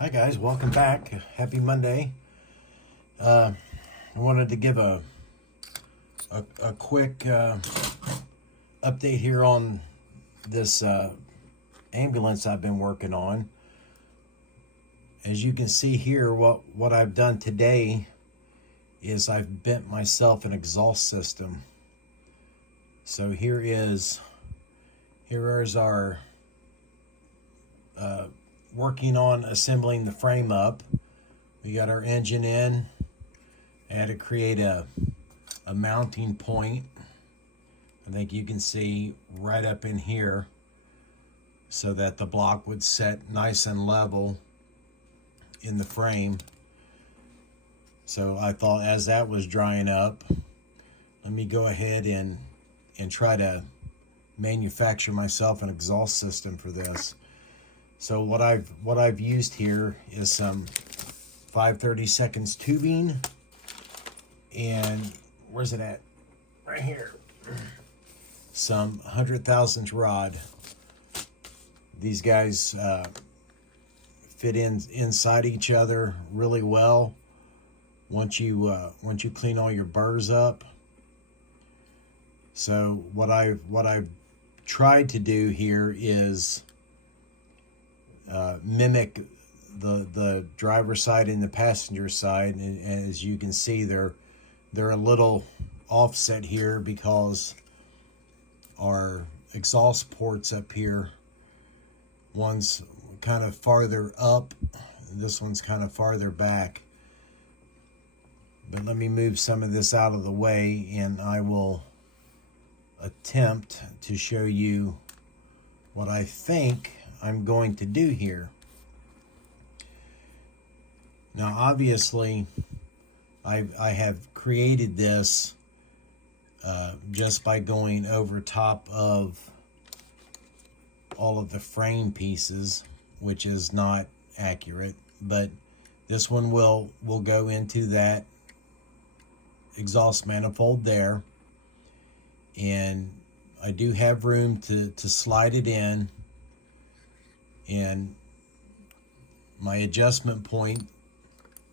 Hi guys, welcome back. Happy Monday. I wanted to give a quick update here on this ambulance I've been working on. As you can see here, what I've done today is I've bent myself an exhaust system. So here is our working on assembling the frame up. We got our engine in. I had to create a mounting point. I think you can see right up in here so that the block would set nice and level in the frame. So I thought as that was drying up, let me go ahead and try to manufacture myself an exhaust system for this. So what I've used here is some 5/32 tubing, and where's it at? Right here. Some 100,000 rod. These guys fit inside each other really well once you clean all your burrs up. So what I've tried to do here is mimic the driver's side and the passenger side, and as you can see, they're a little offset here because our exhaust ports up here, one's kind of farther up, this one's kind of farther back. But let me move some of this out of the way and I will attempt to show you what I think I'm going to do here. Now obviously I have created this just by going over top of all of the frame pieces, which is not accurate, but this one will go into that exhaust manifold there, and I do have room to slide it in, and my adjustment point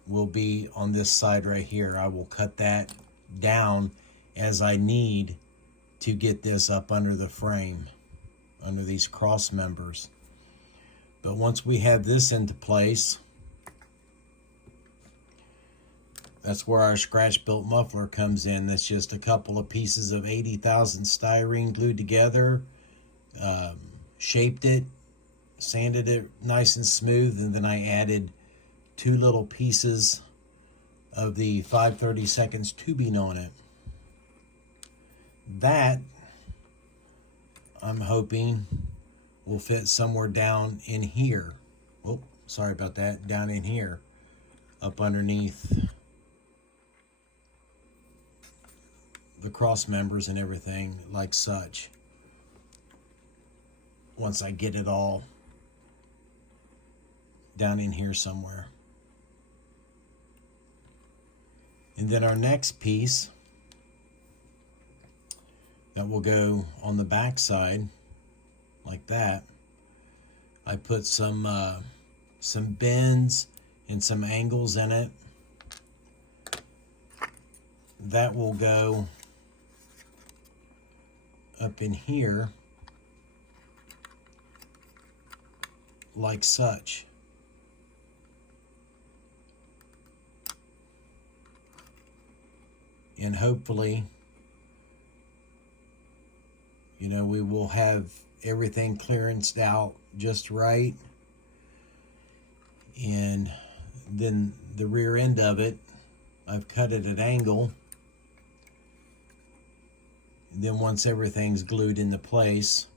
will be on this side right here. I will cut that down as I need to get this up under the frame, under these cross members. But once we have this into place, that's where our scratch built muffler comes in. That's just a couple of pieces of 80,000 styrene glued together, shaped it, sanded it nice and smooth, and then I added 2 little pieces of the 5/32 tubing on it. That, I'm hoping, will fit somewhere down in here. Oh, sorry about that. Down in here, up underneath the cross members and everything, like such. Once I get it all down in here somewhere. And then our next piece that will go on the back side, like that. I put some bends and some angles in it. That will go up in here, like such. And hopefully, we will have everything clearanced out just right. And then the rear end of it, I've cut it at an angle. And then once everything's glued into place,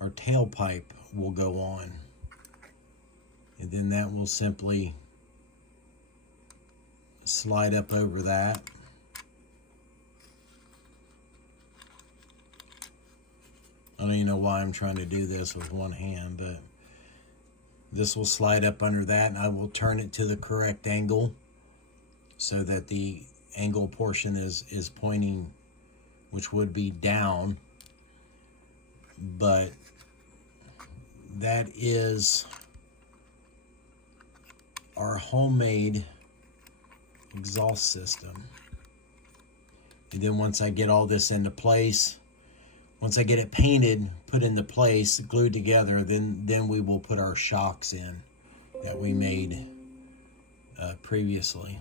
our tailpipe will go on. And then that will simply slide up over that. I don't even know why I'm trying to do this with one hand, but this will slide up under that, and I will turn it to the correct angle so that the angle portion is pointing, which would be down. But that is our homemade exhaust system. And then once I get all this into place, once I get it painted, put into place, glued together, then we will put our shocks in that we made previously.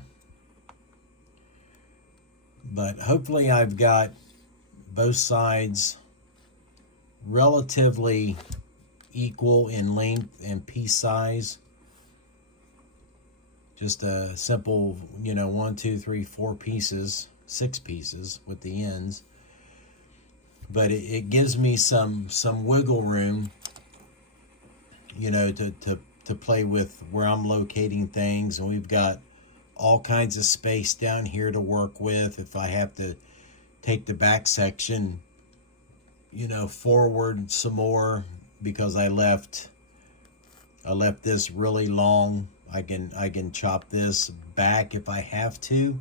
But hopefully I've got both sides relatively equal in length and piece size. Just a simple, 1, 2, 3, 4 pieces, 6 pieces with the ends. But it gives me some wiggle room, to play with where I'm locating things. And we've got all kinds of space down here to work with. If I have to take the back section, forward some more because I left this really long, I can chop this back if I have to.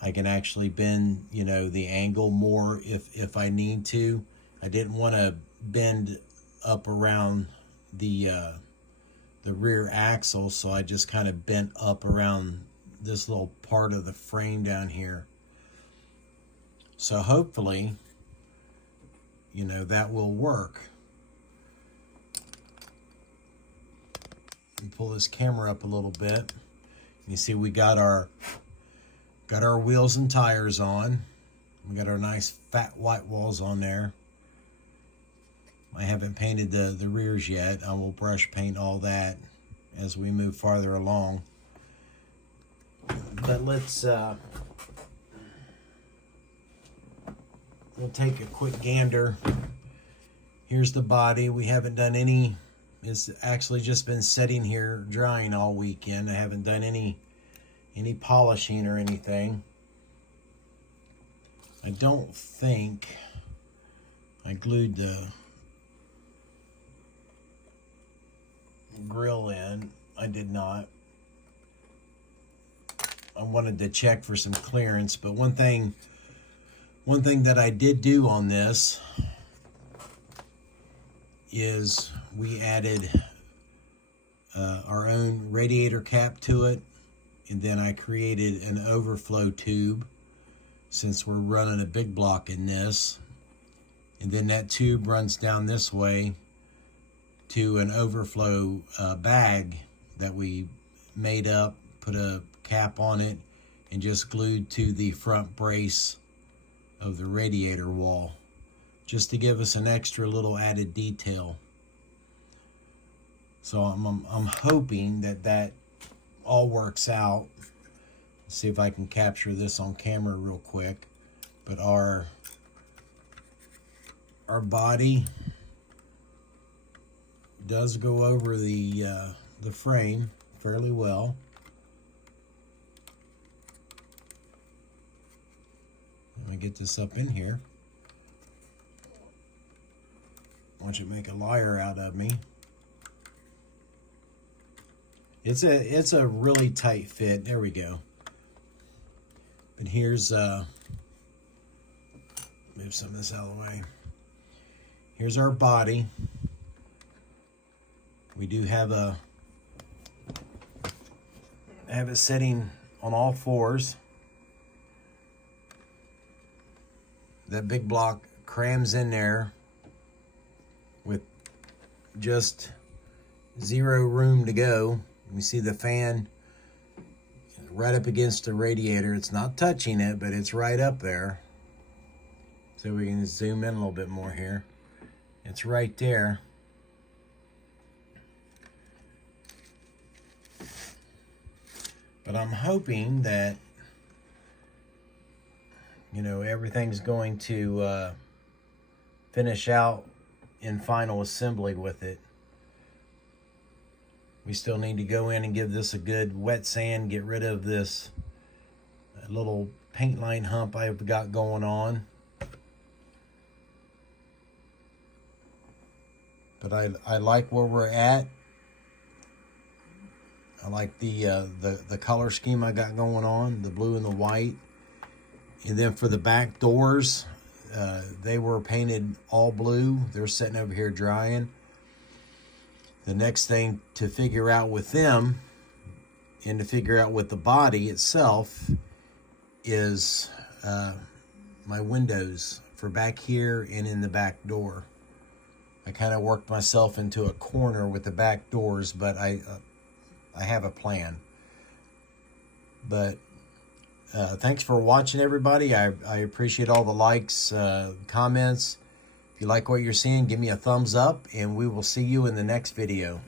I can actually bend, the angle more if I need to. I didn't want to bend up around the rear axle, so I just kind of bent up around this little part of the frame down here. So hopefully, that will work. Let me pull this camera up a little bit. You see we got our wheels and tires on. We got our nice fat white walls on there. I haven't painted the rears yet. I will brush paint all that as we move farther along. But let's we'll take a quick gander. Here's the body. We haven't done any. It's actually just been sitting here drying all weekend. I haven't done any polishing or anything. I don't think I glued the grill in. I did not. I wanted to check for some clearance, but one thing that I did do on this is we added our own radiator cap to it, and then I created an overflow tube since we're running a big block in this, and then that tube runs down this way to an overflow bag that we made up, put a cap on it, and just glued to the front brace of the radiator wall, just to give us an extra little added detail. So I'm hoping that all works out. Let's see if I can capture this on camera real quick. But our body does go over the frame fairly well. Let me get this up in here. Why don't you make a liar out of me? It's a really tight fit. There we go. But here's move some of this out of the way. Here's our body. We do have it sitting on all fours. That big block crams in there with just zero room to go. You see the fan right up against the radiator. It's not touching it, but it's right up there. So we can zoom in a little bit more here. It's right there. But I'm hoping that, everything's going to finish out in final assembly with it. We still need to go in and give this a good wet sand, get rid of this little paint line hump I've got going on. But I like where we're at. I like the color scheme I got going on, the blue and the white. And then for the back doors, they were painted all blue. They're sitting over here drying. The next thing to figure out with them and to figure out with the body itself is my windows for back here and in the back door. I kind of worked myself into a corner with the back doors, but I have a plan. But thanks for watching, everybody. I appreciate all the likes, comments. If you like what you're seeing, give me a thumbs up, and we will see you in the next video.